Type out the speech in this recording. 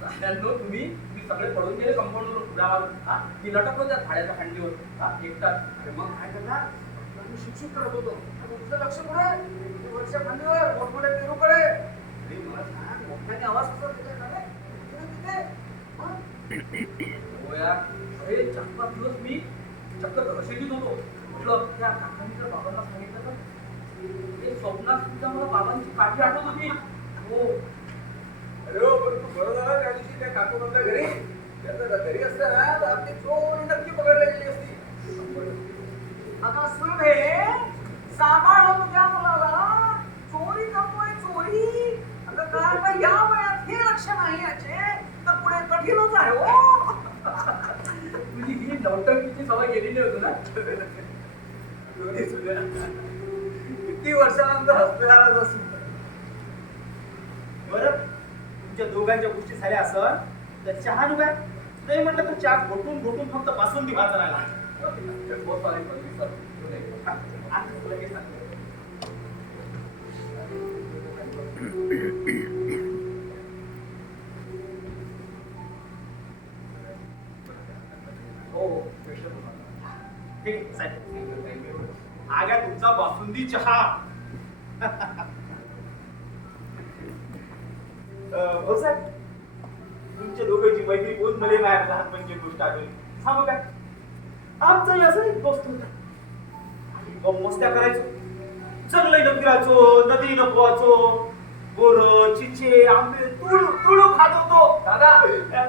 भांड्यांनो तुम्ही तुम्ही सगळे पडून गेले कंपाऊंडवर उड्या हा मी लटकलो त्या झाड्याच्या खांडीवर हा एकटाच अरे मग काय करणार मी शिक्षित करत होतो तुझं लक्ष कुठे ते वरच्या खांडीवर मोठमोठ्या पेरूकडे अरे मला सांग मोठ्याने आवाज कसा देताय का तिथे, तिथे. हा? अरे चार पाच दिवस मी चक्क रशेदीत होतो म्हटलं त्या काकांनी जर बाबांना सांगितलं तर ते स्वप्नात सुद्धा मला बाबांची काठी आठवत होती हो अरे हो, पण झालं त्या दिवशी त्या काकूबाईच्या घरी? त्याचं जर घरी असतं ना तर आपली चोरी नक्की पकडली गेली असती. आता सुने सांभाळ हो तुझ्या मुलाला. चोरी करतोय चोरी. आता काय या वयात हे लक्ष नाही याचे तर पुढे कठीणच आहे हो. तुझी ही नौटंकीची सवय गेलेली होती ना? दोन्ही सुद्धा. किती वर्षानंतर हसण्यालाच असू बरं? तुमच्या दोघांच्या गोष्टी झाल्या सर तर चहा नुका नाही म्हटलं तर चहा घोटून घोटून फक्त बासुंदी भात राहिला हो, हो ठीक आहे आग्या तुमचा बासुंदी चहा. अं, हो तुमच्या दोघांची मैत्री बहुत मला बाहेर लहानपणची गोष्ट आठवली. सांगू काय आमचाही असं एक दोस्त होता. आम्ही गप्प मस्त्या करायचो. जंगलाईनं फिरायचो नदीनं पोहायचो बोर चिचे आंबे तुळू तुळू खात होतो. दादा.